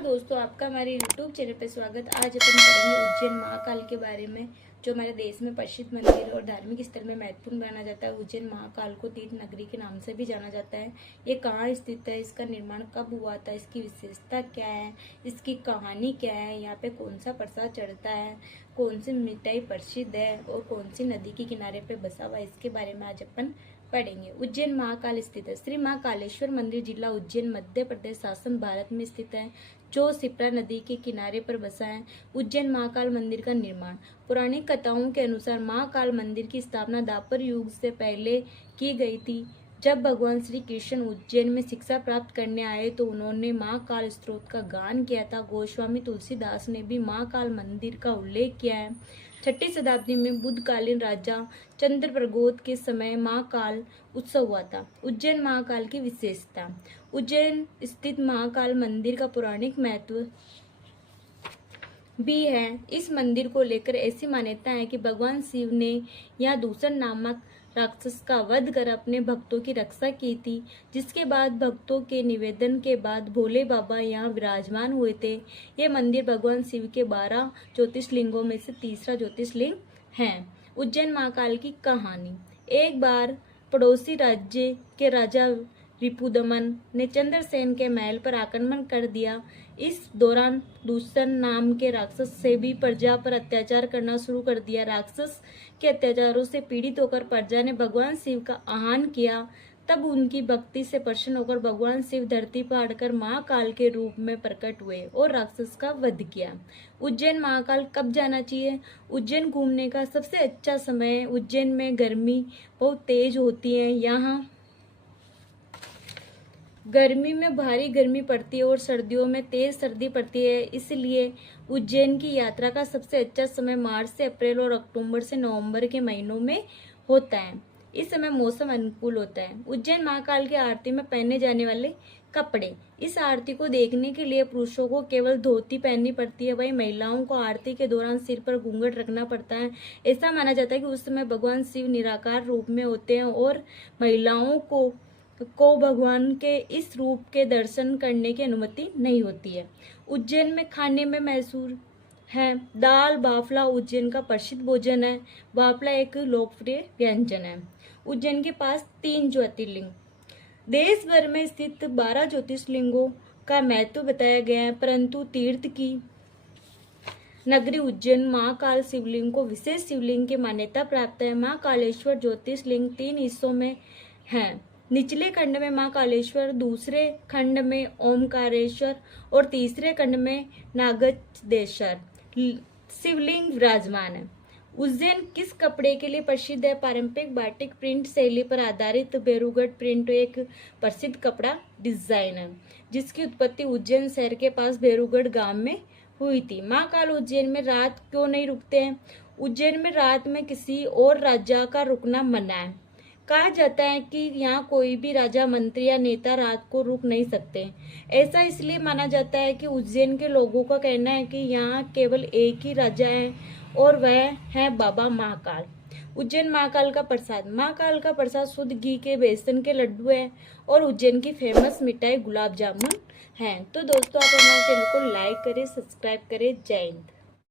नमस्कार दोस्तों, आपका हमारे YouTube चैनल पर स्वागत। आज अपन पढ़ेंगे उज्जैन महाकाल के बारे में, जो हमारे देश में प्रसिद्ध मंदिर और धार्मिक स्थल में महत्वपूर्ण माना जाता है। उज्जैन महाकाल को तीर्थ नगरी के नाम से भी जाना जाता है। ये कहाँ स्थित है, इसका निर्माण कब हुआ था, इसकी विशेषता क्या है, इसकी कहानी क्या है, यहाँ पे कौन सा प्रसाद चढ़ता है, कौन सी मिठाई प्रसिद्ध है और कौन सी नदी के किनारे पे बसा हुआ है, इसके बारे में आज अपन पढ़ेंगे। उज्जैन महाकाल स्थित है। श्री महाकालेश्वर मंदिर जिला उज्जैन मध्य प्रदेश शासन भारत में स्थित है, जो शिप्रा नदी के किनारे पर बसा है। उज्जैन महाकाल मंदिर का निर्माण पौराणिक कथाओं के अनुसार महाकाल मंदिर की स्थापना द्वापर युग से पहले की गई थी। जब भगवान श्री कृष्ण उज्जैन में शिक्षा प्राप्त करने आए तो उन्होंने महाकाल स्त्रोत का गान किया था। गोस्वामी तुलसीदास ने भी महाकाल मंदिर का उल्लेख किया है। 6ठी शताब्दी में बुद्धकालीन राजा चंद्रप्रगोत के समय महाकाल उत्सव हुआ था। उज्जैन महाकाल की विशेषता। उज्जैन स्थित महाकाल मंदिर का पौराणिक महत्व भी है। इस मंदिर को लेकर ऐसी मान्यता है कि भगवान शिव ने यहाँ दूसर नामक राक्षस का वध कर अपने भक्तों की रक्षा की थी, जिसके बाद भक्तों के निवेदन के बाद भोले बाबा यहाँ विराजमान हुए थे। ये मंदिर भगवान शिव के 12 ज्योतिर्लिंगों में से तीसरा ज्योतिर्लिंग है। उज्जैन महाकाल की कहानी। एक बार पड़ोसी राज्य के राजा रिपुदमन ने चंद्रसेन के महल पर आक्रमण कर दिया। इस दौरान दूषण नाम के राक्षस से भी प्रजा पर अत्याचार करना शुरू कर दिया। राक्षस के अत्याचारों से पीड़ित होकर प्रजा ने भगवान शिव का आह्वान किया। तब उनकी भक्ति से प्रसन्न होकर भगवान शिव धरती पर आकर महाकाल के रूप में प्रकट हुए और राक्षस का वध किया। उज्जैन महाकाल कब जाना चाहिए? उज्जैन घूमने का सबसे अच्छा समय। उज्जैन में गर्मी बहुत तेज होती है। यहाँ गर्मी में भारी गर्मी पड़ती है और सर्दियों में तेज सर्दी पड़ती है। इसलिए उज्जैन की यात्रा का सबसे अच्छा समय मार्च से अप्रैल और अक्टूबर से नवंबर के महीनों में होता है। इस समय मौसम अनुकूल होता है। उज्जैन महाकाल की आरती में पहने जाने वाले कपड़े। इस आरती को देखने के लिए पुरुषों को केवल धोती पहननी पड़ती है, वहीं महिलाओं को आरती के दौरान सिर पर घूंघट रखना पड़ता है। ऐसा माना जाता है कि उस समय भगवान शिव निराकार रूप में होते हैं और महिलाओं को भगवान के इस रूप के दर्शन करने की अनुमति नहीं होती है। उज्जैन में खाने में मशहूर है दाल बाफला। उज्जैन का प्रसिद्ध भोजन है। बाफला एक लोकप्रिय व्यंजन है। उज्जैन के पास 3 ज्योतिर्लिंग। देश भर में स्थित 12 ज्योतिर्लिंगों का महत्व बताया गया है, परंतु तीर्थ की नगरी उज्जैन महाकाल शिवलिंग को विशेष शिवलिंग की मान्यता प्राप्त है। महाकालेश्वर ज्योतिर्लिंग 3 हिस्सों में है। निचले खंड में महाकालेश्वर, दूसरे खंड में ओमकारेश्वर और तीसरे खंड में नागदेश्वर शिवलिंग विराजमान है। उज्जैन किस कपड़े के लिए प्रसिद्ध है? पारंपरिक बाटिक प्रिंट शैली पर आधारित बेरूगढ़ प्रिंट एक प्रसिद्ध कपड़ा डिजाइन है, जिसकी उत्पत्ति उज्जैन शहर के पास बेरूगढ़ गांव में हुई थी। महाकाल उज्जैन में रात क्यों नहीं रुकते हैं? उज्जैन में रात में किसी और राजा का रुकना मना है। कहा जाता है कि यहाँ कोई भी राजा, मंत्री या नेता रात को रुक नहीं सकते। ऐसा इसलिए माना जाता है कि उज्जैन के लोगों का कहना है कि यहाँ केवल एक ही राजा है और वह है बाबा महाकाल। उज्जैन महाकाल का प्रसाद। महाकाल का प्रसाद शुद्ध घी के बेसन के लड्डू है और उज्जैन की फेमस मिठाई गुलाब जामुन है। तो दोस्तों, आप हमारे चैनल को लाइक करें, सब्सक्राइब करें। जय हिंद।